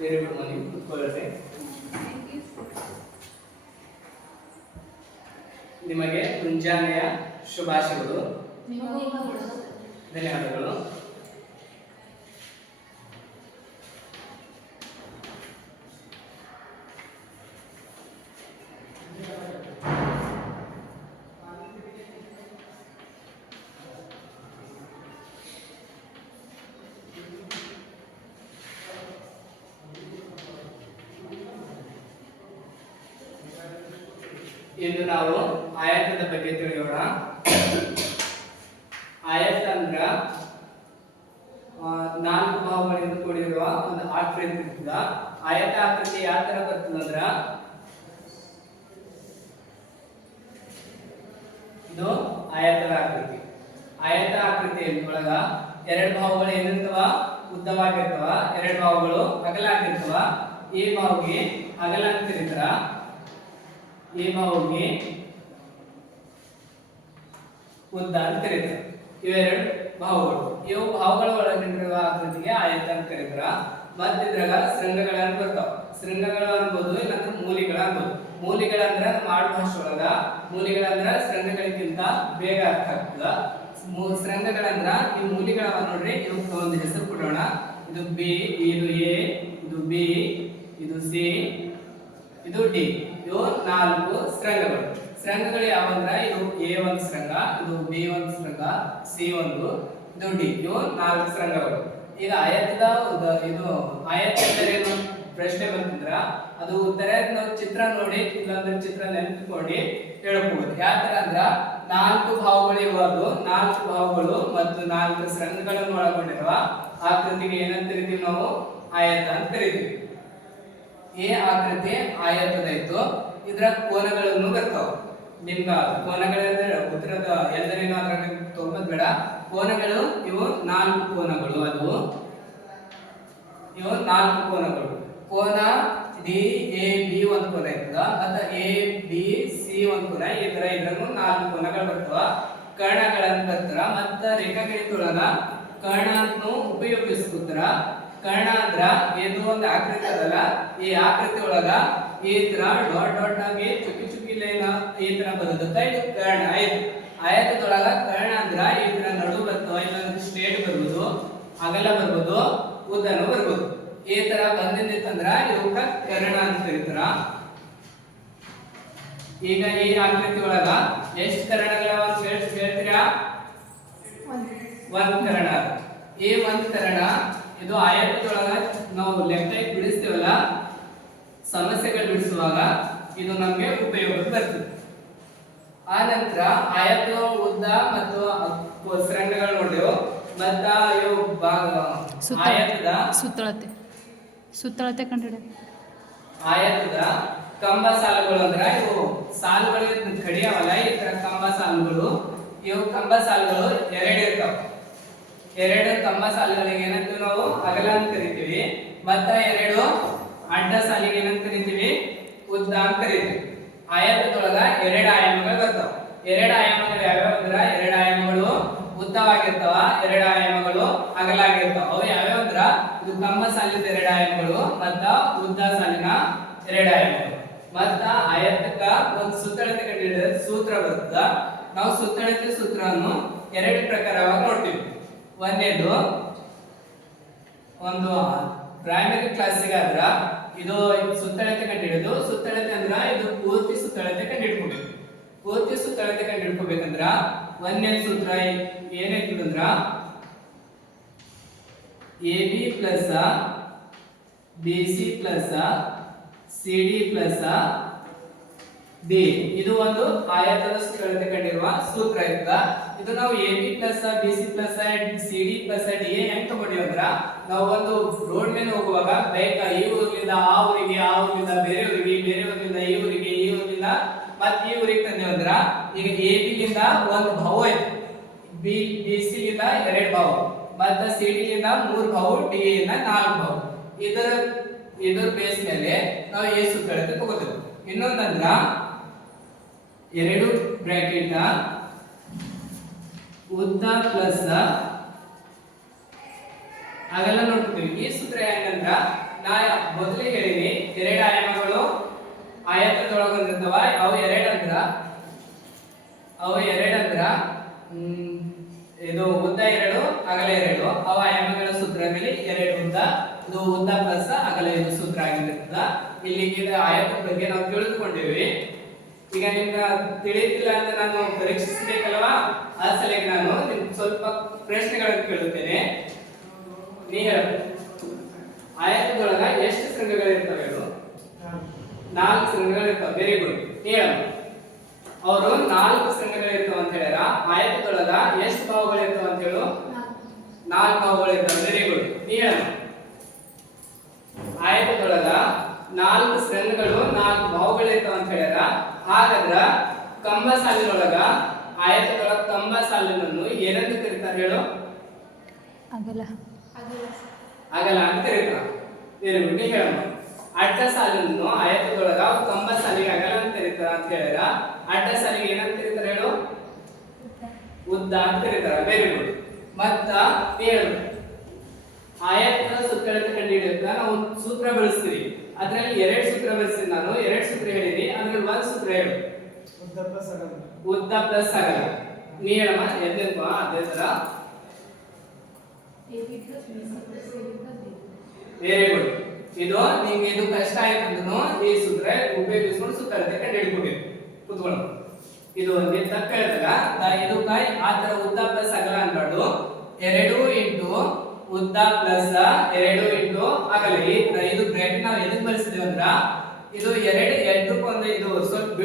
Very good morning ಕುತ್ಕೊಳ್ಳಿ ನಿಮಗೆ ಮುಂಜಾನೆಯ ಶುಭಾಶಯಗಳು. ಧನ್ಯವಾದಗಳು. ಇಂದು ನಾವು ಆಯತದ ಬಗ್ಗೆ ತಿಳಿಯೋಣ. ಆಯತ ಅಂದ್ರ ನಾಲ್ಕು ಭಾವಗಳಿಂದ ಕೂಡಿರುವ ಒಂದು ಆಕೃತಿಯಿಂದ ಆಯತ ಆಕೃತಿ ಯಾವ ತರ ಬರ್ತದಂದ್ರ ಇದು ಆಯತದ ಆಕೃತಿ. ಆಯತ ಆಕೃತಿ ಒಳಗ ಎರಡು ಭಾವಗಳು ಏನಿರ್ತವ? ಉದ್ದವಾಗಿರ್ತವ. ಎರಡು ಭಾವಗಳು ಅಗಲ ಆಗಿರ್ತವ ಈ ಭಾವಗೆ ಅಗಲ ಈ ಭಾವಗೆ ಉದ್ದ ಅಂತ ಕರೀತಾರೆ. ಇವೆರಡು ಭಾವಗಳು. ಇವು ಭಾವಗಳ ಒಳಗಿಂಡಿರುವ ಆಕೃತಿಗೆ ಆಯತ ಅಂತ ಕರೀತಾರ. ಮತ್ತೆ ಇದ್ರಾಗ ಶೃಂಗಗಳನ್ನ ಬರ್ತಾವ. ಶೃಂಗಗಳು ಅನ್ಬೋದು ಇಲ್ಲಾಂದ್ರೆ ಮೂಲಿಗಳ ಅನ್ಬೋದು ಮೂಲಿಗಳಂದ್ರ ಆಡು ಭಾಷೆ ಒಳಗ ಮೂಲಿಗಳಂದ್ರ ಶೃಂಗಗಳಿಗಿಂತ ಬೇಗ ಅರ್ಥ ಆಗ್ತದ. ಶೃಂಗಗಳಂದ್ರ ಈ ಮೂಲಿಗಳವ ನೋಡ್ರಿ ಇವಕ್ಕೆ ಒಂದು ಹೆಸರು ಕೊಡೋಣ. ಇದು ಬಿ, ಇದು ಎ, ಇದು ಬಿ, ಇದು ಸಿ, ಇದು ಡಿ. ಇವು ನಾಲ್ಕು ಶೃಂಗಗಳು. ಶೃಂಗಗಳು ಯಾವಂದ್ರೆ? ಇದು ಎ ಒಂದು ಶೃಂಗ, ಇದು ಬಿ ಒಂದು ಶೃಂಗ, ಸಿ ಒಂದು ಇದು ಡಿ. ಇವು ನಾಲ್ಕು ಶೃಂಗಗಳು. ಈಗ ಆಯತದ ಇದು ಆಯತ ಎಂದರೇನು ಪ್ರಶ್ನೆ ಬಂತಿದ್ರ, ಅದು ಉತ್ತರ ಚಿತ್ರ ನೋಡಿ, ಇಲ್ಲಾಂದ್ರೆ ಚಿತ್ರ ನೆನಪಿಕೊಂಡು ಹೇಳ್ಬಹುದು ಯಾತರ ಅಂದ್ರ? ನಾಲ್ಕು ಭಾವಗಳು ಇರುವುದು, ನಾಲ್ಕು ಭಾವಗಳು ಮತ್ತು ನಾಲ್ಕು ಶೃಂಗಗಳನ್ನು ಒಳಗೊಂಡಿರುವ ಆಕೃತಿಗೆ ಏನಂತ ಕರಿತೀವಿ ನಾವು? ಆಯತ ಅಂತ ಕರಿತೀವಿ. ಈ ಆಕೃತಿ ಆಯತದ ಇತ್ತು ಇದರ ಕೋನಗಳನ್ನು ಬರ್ತಾವ. ನಿಮ್ಗ ಕೋನಗಳೆಂದ್ರೆ ಉತ್ತರದ ಎಲ್ಲರೇನು ಅದ್ರಾಗ ತೊಗೊಂಬದ್ ಬೇಡ. ಕೋನಗಳು, ಇವು ನಾಲ್ಕು ಕೋನಗಳು ಅದು. ಇವು ನಾಲ್ಕು ಕೋನಗಳು. ಕೋನ ಡಿ, ಎ, ಬಿ ಒಂದು ಕೋನ ಇರ್ತದ. ಅಥವಾ ಎ, ಬಿ, ಸಿ ಒಂದು ಕೋನ. ಈ ತರ ನಾಲ್ಕು ಕೋನಗಳು ಬರ್ತವ. ಕರ್ಣಗಳನ್ನ ಬರ್ತಾರ. ಮತ್ತ ರೇಖಾಗಣಿತೊಳಗ ಕರ್ಣನ್ನು ಉಪಯೋಗಿಸ್ಕೊತಾರ. ಕರ್ಣ ಅಂದ್ರ ಏನೋ ಒಂದು ಆಕೃತಿ ಅದಲ್ಲ. ಈ ಆಕೃತಿ ಒಳಗ ಈ ತರ ಡಾಟ್ ಡಾಟ್ ಆಗಿ ಚುಕ್ಕಿ ಚುಕ್ಕಿ ಲೈನ್ ಈ ತರ ಇದು ಕರ್ಣ ಆಯ್ತು. ಆಯತದೊಳಗ ಕರ್ಣ ಅಂದ್ರ ಈ ತರ ನಡು ಬರ್ತಾವ ಇಲ್ಲೊಂದು ಸ್ಟ್ರೇಟ್ ಬರ್ಬೋದು ಅಗಲ ಬರ್ಬೋದು ಉದ್ದನೂ ಬರ್ಬೋದು. ಈ ತರ ಬಂದಿದ್ದಿತ್ತಂದ್ರ ಇವಕ್ಕ ಕರ್ಣ ಅಂತ ಕರೀತಾರ. ಈಗ ಈ ಆಕೃತಿ ಒಳಗ ಎಷ್ಟು ಕರ್ಣಗಳವ ಅಂತ ಹೇಳ್- ಹೇಳ್ತೀರಾ? ಒಂದ್ ಕರ್ಣ. ಈ ಒಂದ್ ಕರ್ಣ ಇದು ಆಯಾತದೊಳಗ ನಾವು ಲೆಕ್ಕ ಬಿಡಿಸ್ತೀವಲ್ಲ ಸಮಸ್ಯೆಗಳು ಬಿಡಿಸುವಾಗ ಇದು ನಮಗೆ ಉಪಯೋಗಕ್ಕೆ ಬರ್ತದೆ. ಆ ನಂತರ ಆಯತ ಉದ್ದ ಮತ್ತು ಸರಂಗಗಳು ನೋಡಿದೆವು. ಮತ್ತ ಇವು. ಆಯತದ ಸುತ್ತಳತೆ. ಸುತ್ತಳತೆ ಕಂಡಿಡ ಆಯತದ ಕಂಬ ಸಾಲುಗಳು ಅಂದ್ರ ಇವು ಸಾಲುಗಳು ಕಡಿಯಾವಲ್ಲ ಈ ತರ ಕಂಬ ಸಾಲುಗಳು. ಇವು ಕಂಬ ಸಾಲುಗಳು ಎರಡು ಇರ್ತಾವ. ಎರಡು ತಮ್ಮ ಸಾಲುಗಳಿಗೆ ಏನಂತೀವಿ ನಾವು? ಅಗಲ ಅಂತ ಕರಿತೀವಿ. ಮತ್ತ ಎರಡು, ಅಡ್ಡ ಸಾಲಿಗೆ ಏನಂತ ಕರಿತೀವಿ? ಉದ್ದ ಅಂತ ಕರಿತೀವಿ. ಆಯತದೊಳಗ ಎರಡು ಆಯಾಮಗಳು ಬರ್ತಾವ. ಎರಡು ಆಯಾಮಗಳು ಯಾವ್ಯಾವ ಅಂದ್ರ? ಎರಡು ಆಯಾಮಗಳು ಉದ್ದವಾಗಿರ್ತಾವ, ಎರಡು ಆಯಾಮಗಳು ಅಗಲಾಗಿರ್ತಾವ. ಅವು ಯಾವ್ಯಾವ ಅಂದ್ರ? ಇದು ಕಂಬ ಸಾಲಿನ ಎರಡು ಆಯಾಮಗಳು ಮತ್ತ ಉದ್ದ ಸಾಲಿನ ಎರಡು ಆಯಾಮಗಳು. ಮತ್ತ ಆಯತಕ್ಕ ಒಂದು ಸುತ್ತಳತೆ ಕಂಡಿಡಿದ ಸೂತ್ರ ಬರ್ತದ. ನಾವು ಸುತ್ತಳತೆ ಸೂತ್ರವನ್ನು ಎರಡು ಪ್ರಕಾರವಾಗಿ ನೋಡ್ತೀವಿ. ಒಂದೇದು, ಒಂದು ಪ್ರೈಮರಿ ಕ್ಲಾಸಿಗೆ ಆದ್ರ ಇದು ಸುತ್ತಳತೆ ಕಂಡಿಡಿದು. ಸುತ್ತಳತೆ ಅಂದ್ರ ಇದು ಪೂರ್ತಿ ಸುತ್ತಳತೆ ಕಂಡಿಡ್ಕೋಬೇಕು. ಪೂರ್ತಿ ಸುತ್ತಳತೆ ಕಂಡಿಡ್ಕೋಬೇಕಂದ್ರ ಒಂದನೇ ಸೂತ್ರ ಏನಾಯ್ತದಂದ್ರ A B plus B C plus C D plus D. ಇದು ಒಂದು ಆಯತದ ಸುತ್ತಳತೆ ಕಂಡಿರುವ ಸೂತ್ರ ಇರ್ತದ ಇದು ನಾವು A B plus B C plus C D plus D A ಹೆಂಗ್ ತಗೊಂಡಿವಿ ಅಂದ್ರ, ನಾವು ಒಂದು ರೋಡ್ ಮೇಲೆ ಹೋಗುವಾಗ ಬೈಕ್ ಈ ಊರಿಂದ ಆ ಊರಿಗೆ, ಆ ಊರಿಂದ ಬೇರೆ ಊರಿಗೆ, ಬೇರೆ ಊರಿಂದ ಈ ಊರಿಗೆ, ಈ ಊರಿಂದ ಮತ್ ಈ ಊರಿಗೆ ತಂದೇವ್ ಅಂದ್ರ, ಈಗ ಎ ಬಿ ಲಿಂದ ಒಂದು ಭಾವ ಐತಿ ಬಿ ಬಿ ಸಿ ಲಿಂದ ಎರಡು ಭಾವ, ಮತ್ತ ಸಿ ಡಿ ಲಿಂದ ಮೂರು ಭಾವ ಡಿ ಯಿಂದ ನಾಲ್ಕು ಭಾವ. ಇದರ ಇದರ ಬೇಸ್ ಮೇಲೆ ನಾವು ಎ ಸುತ್ತಳತೆ ತಗೋತೇವೆ ಇನ್ನೊಂದಂದ್ರ ಎರಡು ಬ್ರಾಕೆಟ್ ಉದ್ದ ಪ್ಲಸ್ ಅವೆಲ್ಲ ನೋಡ್ತೀವಿ ಈ ಸೂತ್ರ ಹೆಂಗಂದ್ರ ನಾ ಮೊದಲೇ ಹೇಳಿನಿ, ಎರಡು ಆಯಾಮಗಳು ಆಯತದೊಳಗೊಂಡಿರ್ತಾವ ಅವು ಎರಡಂದ್ರ ಅವು ಎರಡಂದ್ರ ಇದು ಉದ್ದ ಎರಡು, ಅಗಲ ಎರಡು. ಅವ ಆಯಾಮಗಳ ಸೂತ್ರ ಮೇಲೆ ಎರಡು ಉದ್ದ, ಇದು ಉದ್ದ ಪ್ಲಸ್ ಅಗಲ ಇದು ಸೂತ್ರ ಆಗಿರ್ತದ. ಇಲ್ಲಿಗೆ ಆಯಾಮದ ಆಯತದ ಬಗ್ಗೆ ನಾವು ತಿಳಿದುಕೊಂಡಿವಿ ಈಗ ನಿಮ್ಗ ತಿಳಿಯುತ್ತಿಲ್ಲ ಅಂತ ನಾನು ಪರೀಕ್ಷಿಸಬೇಕಲ್ವಾ? ಆ ಸಲಕ್ಕೆ ನಾನು ನಿಮ್ಗೆ ಸ್ವಲ್ಪ ಪ್ರಶ್ನೆಗಳನ್ನು ಕೇಳುತ್ತೇನೆ. ನೀ ಹೇಳು. ಆಯತದೊಳಗ ಎಷ್ಟು ಶೃಂಗಗಳಿರ್ತವೆ ಹೇಳು? ನಾಲ್ಕು ಸಂಘಗಳಿರ್ತಾವ ವೆರಿ ಗುಡ್ ಹೇಳ. ಅವರು ನಾಲ್ಕು ಸಂಘಗಳಿರ್ತಾವ ಅಂತ ಹೇಳ್ಯಾರ. ಆಯತದೊಳಗ ಎಷ್ಟು ಭಾವಗಳಿರ್ತಾವ ಅಂತ ಹೇಳು? ನಾಲ್ಕು ಭಾವಗಳಿರ್ತಾವ ವೆರಿ ಗುಡ್ ನೀ ಹೇಳ. ಆಯತದೊಳಗ ನಾಲ್ಕು ಶೃಂಗಗಳು ನಾಲ್ಕು ಭಾವಗಳಿರ್ತಾವ ಅಂತ ಹೇಳ್ಯಾರ ಹಾಗಾದ್ರ ಕಂಬ ಸಾಲಿನೊಳಗ ಆಯತದೊಳಗ ಕಂಬ ಸಾಲಿನನ್ನು ಏನಂತ ಕರೀತಾರೆ ಹೇಳು? ಅಗಲ. ಆಗಲ್ಲ ಅಂತ ಕರೀತಾರ. ಗುಡ್ ಹೇಳಮ್ಮ. ಅಡ್ಡ ಸಾಲನ್ನು ಆಯತದೊಳಗ ಕಂಬ ಸಾಲಿಗೆ ಅಗಲ ಅಂತ ಕರೀತಾರ ಅಂತ ಹೇಳಿದ್ರ ಅಡ್ಡ ಸಾಲಿಗೆ ಏನಂತ ಕರೀತಾರ ಹೇಳು? ಉದ್ದ. ಅಂತ ಕರೀತಾರ. ವೆರಿ ಗುಡ್ ಮತ್ತ ಹೇಳು ಆಯತದ ಸುತ್ತಳತೆ ಕಂಡುಹಿಡಿಯುತ್ತ ನಾವು ಒಂದು ಸೂತ್ರ ಬಳಸ್ತೀವಿ ಅದರಲ್ಲಿ ಎರಡು ಸೂತ್ರ ಬಳಸ್ತೀನಿ ನಾನು. ಎರಡು ಸೂತ್ರ ಹೇಳಿದ್ದೀನಿ ಅದ್ರಲ್ಲಿ ಒಂದು ಸೂತ್ರ ಹೇಳು. ಉದ್ದ ಪ್ಲಸ್ ಅಗಲ. ನೀ ಹೇಳಮ್ಮ ಎದ್ದೆಪ್ಪ ಅದೇ ತರ ವೆರಿ ಗುಡ್ ಇದು ನಿಮ್ಗೆ ಇದು ಕಷ್ಟ ಆಯ್ತು ಈ ಸೂತ್ರ ಉಪಯೋಗಿಸ್ಕೊಂಡು ಸುತ್ತಳತೆ ಕಂಡು ಹಿಡ್ಕೋಬೇಕು ಕುತ್ಕೊಳ್ಳೋ ಇದು ಒಂದು ತಕ್ಕ ಹೇಳಿದಾಗ ಇದು ಕಾಯಿ ಆ ತರ ಉದ್ದ ಪ್ಲಸ್ ಅಗಲ ಅನ್ಬಾರ್ದು. ಎರಡು ಇಂಟು ಉದ್ದ ಪ್ಲಸ್ ಎರಡು ಇಂಟು ಅಗಲ ಇದು ಬ್ರಾಕೆಟ್ ನಾವು ಎದಕ್ಕೆ ಬಳಸಿದ್ವಿ ಅಂದ್ರ ಇದು ಎರಡು ಎರಡಕ್ಕೂ ಒಂದು ಇದು ಸ್ವಲ್ಪ